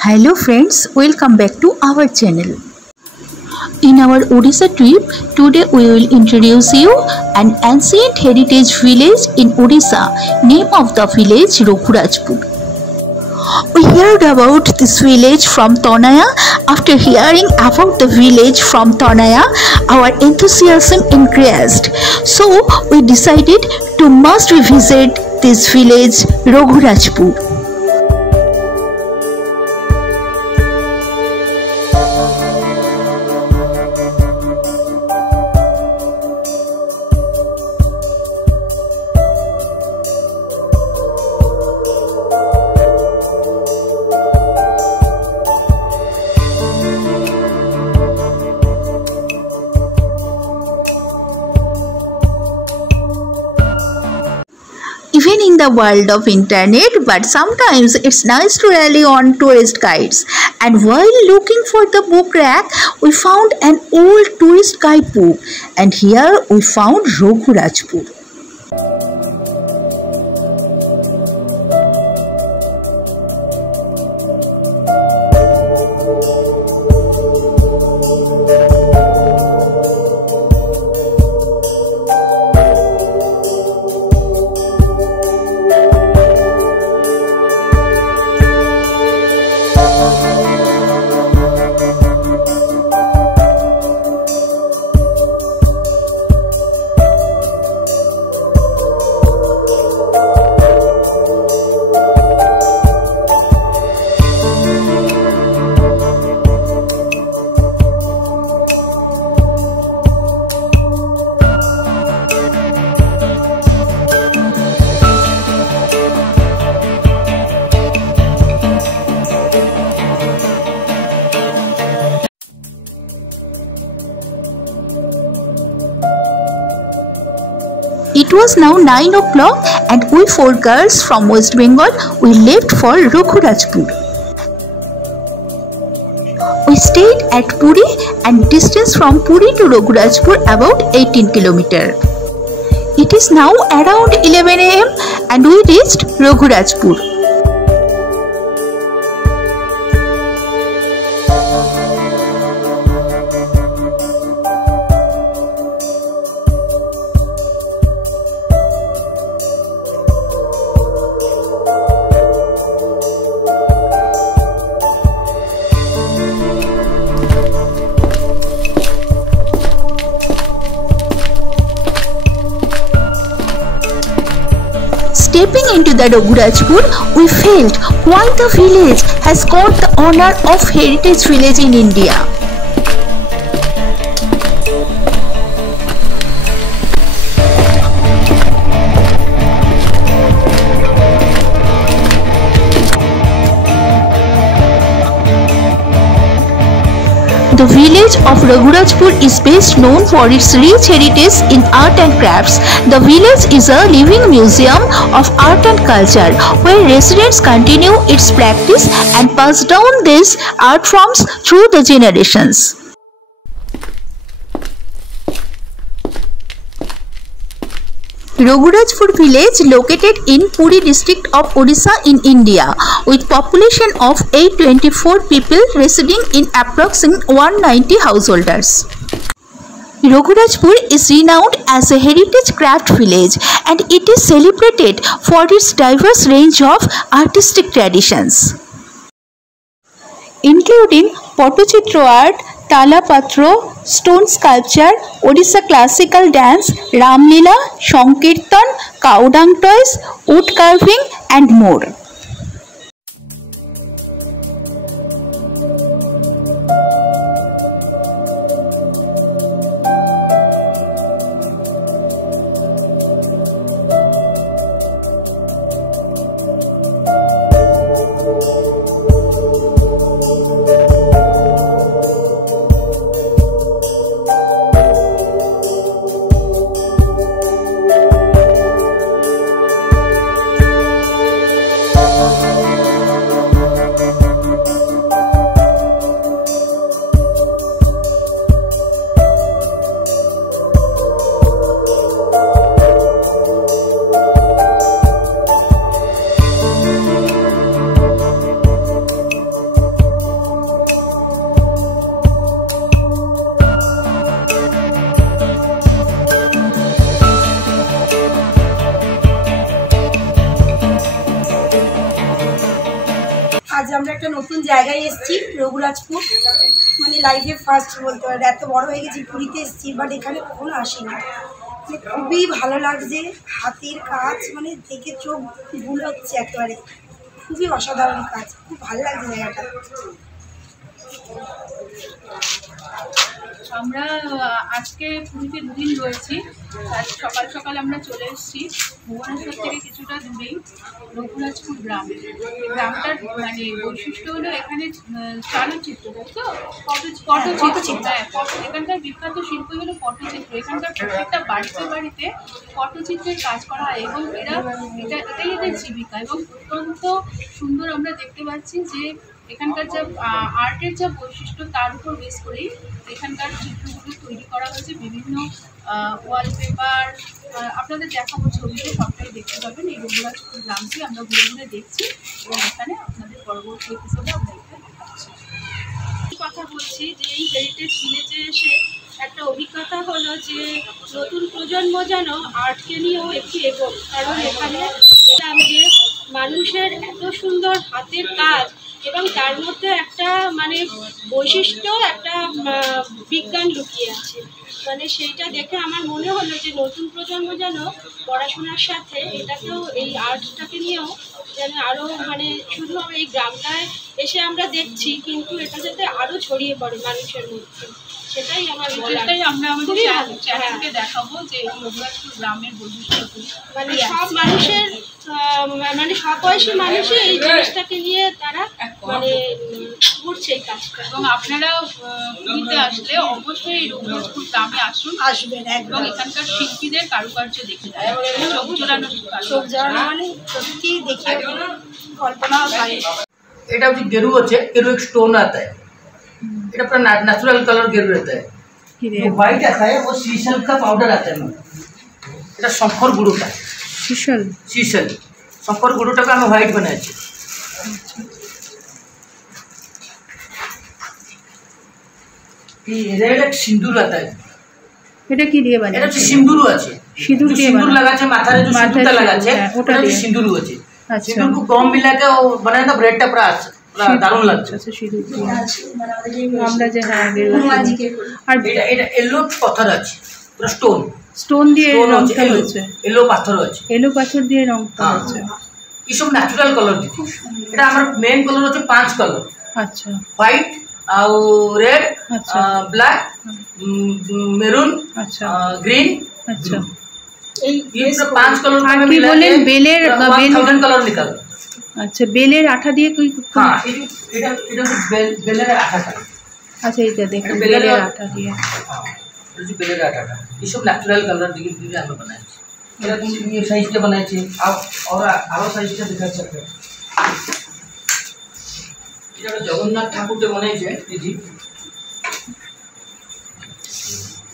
Hello friends, welcome back to our channel. In our Odisha trip, today we will introduce you an ancient heritage village in Odisha. Name of the village Raghurajpur. We heard about this village from Tanaya. After hearing about the village from Tanaya, our enthusiasm increased. So we decided to must revisit this village Raghurajpur. Even in the world of internet, but sometimes it's nice to rely on tourist guides. And while looking for the book rack, we found an old tourist guide book, and here we found Raghurajpur. It was now 9 o'clock and we 4 girls from West Bengal, we left for Raghurajpur. We stayed at Puri and distance from Puri to Raghurajpur about 18 km. It is now around 11 am and we reached Raghurajpur. Stepping into the Raghurajpur, we felt why the village has got the honor of Heritage Village in India. The village of Raghurajpur is best known for its rich heritage in art and crafts. The village is a living museum of art and culture where residents continue its practice and pass down these art forms through the generations. Raghurajpur village located in Puri district of Odisha in India with population of 824 people residing in approximately 190 householders. Raghurajpur is renowned as a heritage craft village and it is celebrated for its diverse range of artistic traditions, including Pottochitra art, Talapatro, stone sculpture, Odisha classical dance, Ramlila, Sankirtan, cow dung toys, wood carving and more. আজ আমরা একটা নতুন জায়গায় এসেছি, রঘুরাজপুর। মানে লাইফে first বলতে পারি, এত বড় হয়ে গেছি, পুরীতে এসেছি, বাট এখানে কখনো আসিনি। মানে খুবই ভালো লাগছে, হাতের কাজ মানে দেখে চোখ ভুল হচ্ছে একেবারে, খুবই অসাধারণ কাজ, খুব ভালো লাগছে জায়গাটা। আমরা আজকে পুরীতে দুদিন রয়েছি। আজ সকাল সকাল আমরা চলে এসেছি ভুবনেশ্বর থেকে কিছুটা দূরেই রঘুরাজপুর গ্রামে। এই গ্রামটার মানে বৈশিষ্ট্য হলো এখানে চালচিত্র, তাই তো পটচিত্র। হ্যাঁ, এখানকার বিখ্যাত শিল্প হলো পটচিত্র। এখানকার প্রত্যেকটা বাড়িতে বাড়িতে পটচিত্রের কাজ করা হয় এবং এটাই এদের জীবিকা। এবং অত্যন্ত সুন্দর আমরা দেখতে পাচ্ছি যে এখানকার যা আর্টের যা বৈশিষ্ট্য তার উপর বেস করেই এখানকার চিত্রগুলো তৈরি করা হয়েছে। বিভিন্ন ওয়ালপেপার আপনাদের দেখাবো, ছবিতে সবটাই দেখতে পাবেন। এই রঘুরাজপুর গ্রামটি আমরা ঘুরে ঘুরে দেখছি এবং এখানে আপনাদের পরবর্তী এপিসোডে আমরা এখানে দেখাচ্ছি। কথা বলছি যে এই হেরিটেজ ভিলেজে এসে একটা অভিজ্ঞতা হলো যে নতুন প্রজন্ম যেন আর্টকে নিয়েও একটু এগোক, কারণ এখানে দেখলাম যে মানুষের এত সুন্দর হাতের কাজ এবং তার মধ্যে একটা মানে বৈশিষ্ট্য, একটা বিজ্ঞান লুকিয়ে আছে। মানে সেইটা দেখে আমার মনে হলো যে নতুন প্রজন্ম যেন পড়াশোনার সাথে এটাকেও, এই আর্টটাকে নিয়েও যেন আরও মানে শুধু আমরা এই গ্রামটায় এসে আমরা দেখছি, কিন্তু এটা যাতে আরও ছড়িয়ে পড়ে মানুষের মধ্যে, সেটাই আমার সেটাই আমরা আমাদের চ্যানেলকে দেখাবো যে রঘুরাজপুর গ্রামের বৈশিষ্ট্য মানে সব মানুষের মানে সব বয়সী মানুষই এই জিনিসটাকে নিয়ে তারা মানে করছে এই কাজটা। এবং আপনারা পুরীতে আসলে অবশ্যই এই রঘুরাজপুর গ্রামে আসবেন এবং এখানকার শিল্পীদের কারুকার্য দেখে যায়, চোখ জোড়ানো মানে সত্যি দেখে কল্পনা হয়। এটা হচ্ছে गेरू আছে, गेरू एक स्टोन आता है, এটা पूरा नेचुरल कलर गेरू रहता है। जो व्हाइट आता है वो सीसल का पाउडर आता है। এটা শঙ্কর গুঁড়োটা, सीसल শঙ্কর গুঁড়োটাকে আমি হোয়াইট বানাচ্ছি। रेड एक सिंदूर आता है। এটা কি দিয়ে বানায়? এটা সিন্দুর আছে, সিঁদুর দিয়ে সিন্দুর লাগাচ্ছে মাথায়, যে সিন্দুরটা লাগাচ্ছে ওটা সিন্দুর আছে। সিন্দুর को कम मिला के वो बनाया ना, ब्रेड टा पूरा দারুণ লাগছে। আচ্ছা, সিঁদুর দিয়ে আমরা যে আর এটা येलो পাথর আছে, পুরো স্টোন দিয়ে রংটা হয়েছে, येलो পাথর আছে, येलो পাথর দিয়ে রংটা হয়েছে। এইসব ন্যাচুরাল কালার দিতে। এটা আমার মেইন কালার হচ্ছে 5 কালার। আচ্ছা, হোয়াইট আর রেড, আচ্ছা, ব্ল্যাক, মেরুন, আচ্ছা, গ্রিন। আচ্ছা, এই ये पूरा 5 कलर আর কি বলেন? বেলের 1000 कलर निकल। আচ্ছা, বেলের আঠা দিয়ে কি? হ্যাঁ, এটা বেলের আঠাটা। আচ্ছা, এটা দেখুন, বেলের আঠা দিয়ে। এটা যে বেলের আঠাটা, এইসব ন্যাচুরাল কালার দিয়ে আমরা বানাইছি। এটা তুমি এই সাইজটা বানাইছি, আর আরো সাইজটা দেখাচ্ছি আপনাকে। এটা জগন্নাথ ঠাকুরটা বানাইছে এই জি,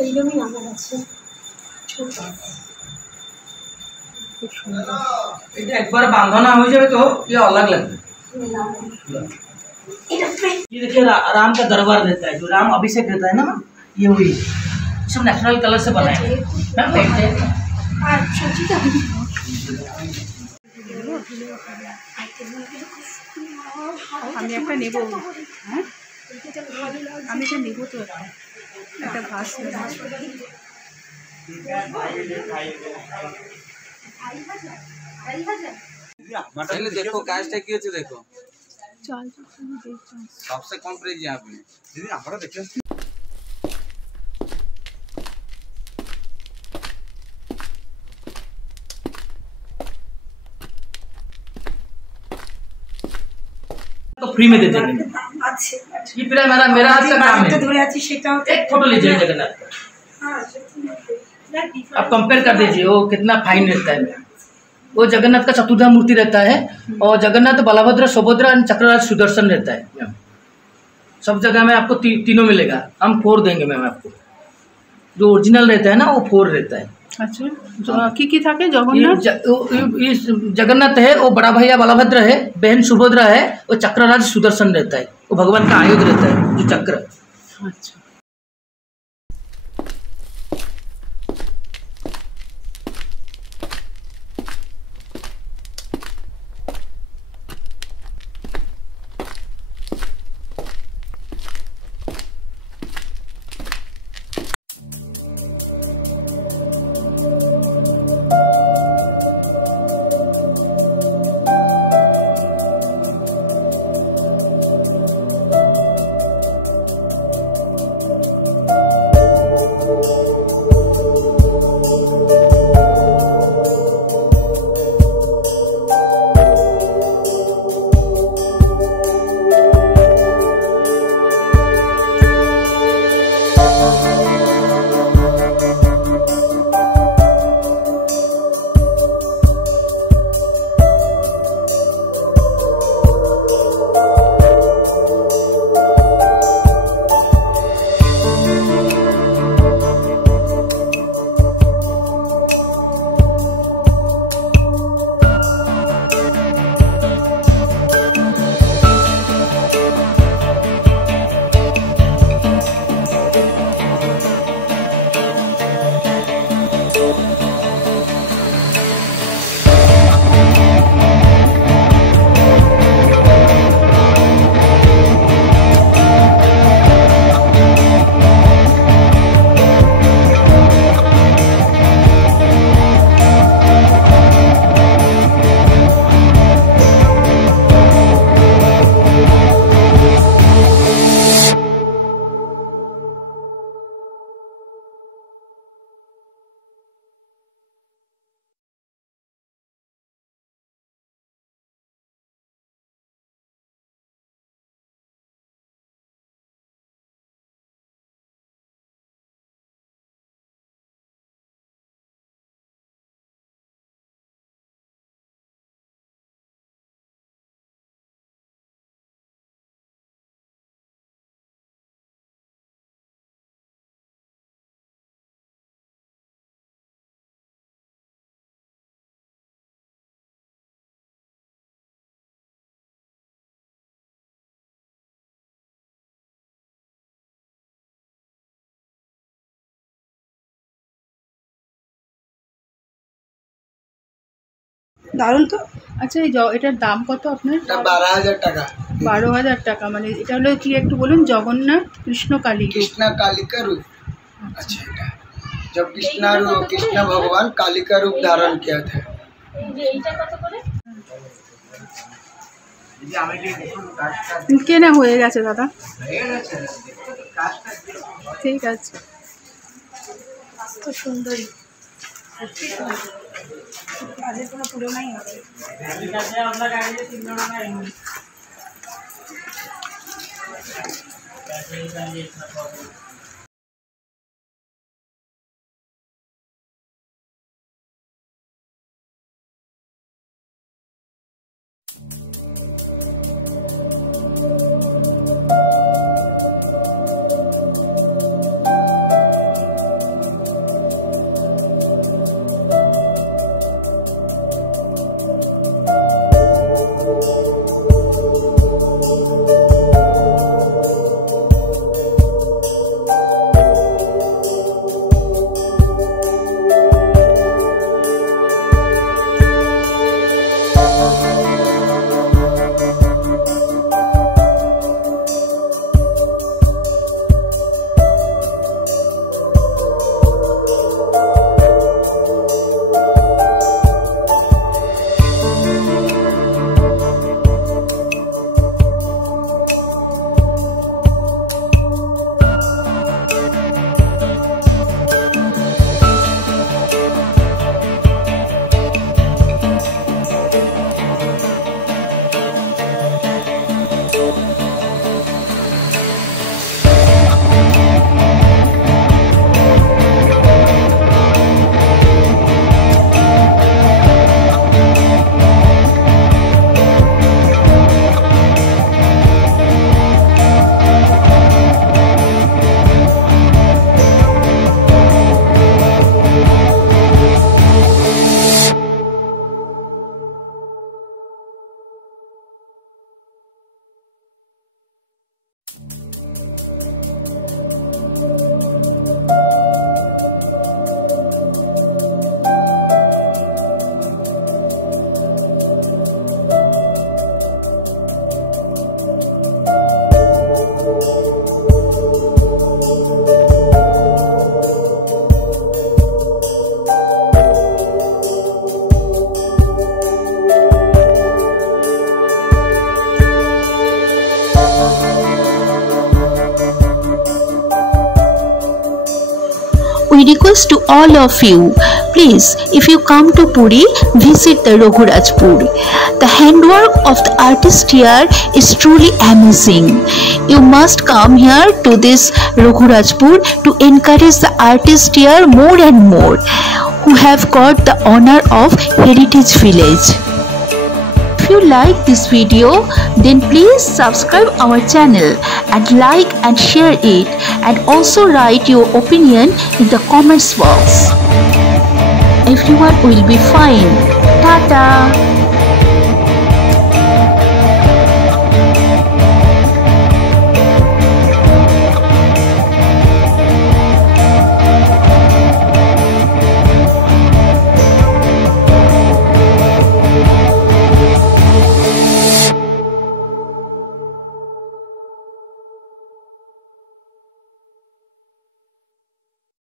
এইরকমই আমার আছে ছোট। এটা একবার বাঁধানা হয়ে যাবে তো ये अलग लगता है। ये देखिए राम का दरबार रहता है, जो राम अभिषेक रहता है ना, ये वही सब नेचुरल कलर से बनाए हैं। আমি একটা নেব, হ্যাঁ আমি এটা নেব তো, একটা ভাস देखो काजटा কি হচ্ছে দেখো, চল सबसे कम प्राइस यहाँ पे दीदी আমরা দেখেন। तो फ्री में दे देंगे। আছে ये पूरा मेरा हाथ का काम है। ধরে আছি সেটাও एक फोटो लीजिए जगन्नाथ का, হ্যাঁ সত্যি आप कंपेयर कर दीजिए वो कितना फाइन रहता है। वो जगन्नाथ का चतुर्धा मूर्ति रहता है, और जगन्नाथ बलभद्र सुभद्रा और चक्रराज सुदर्शन रहता है। सब जगह में आपको तीनों मिलेगा। हम 4 देंगे मैम आपको। जो ओरिजिनल रहता है ना वो 4 रहता है। আচ্ছা, কি থাকে? জগন্নাথ ये जगन्नाथ है, वो बड़ा भैया बलभद्र है, बहन सुभद्रा है, वो चक्रराज सुदर्शन रहता है, वो भगवान का आयुध रहता है जो चक्र। আচ্ছা, দারুণ তো। আচ্ছা এটার দাম কত আপনার? 12,000 টাকা। 12,000 টাকা। মানে এটা হলো কি একটু বলুন? জগন্নাথ কৃষ্ণ কালী का रूप। अच्छा এটা जब कृष्ण भगवान काली का रूप धारण किया था। কেনা হয়ে গেছে দাদা, ঠিক আছে। তো সুন্দরী, কাজের কোনো তুলনাই হবে। We request to all of you, please, if you come to Puri, visit the Raghurajpur. The handwork of the artist here is truly amazing. You must come here to this Raghurajpur to encourage the artists here more and more, who have got the honor of Heritage Village. If you like this video, then please subscribe our channel and like and share it, and also write your opinion in the comments box. Everyone will be fine. Tata.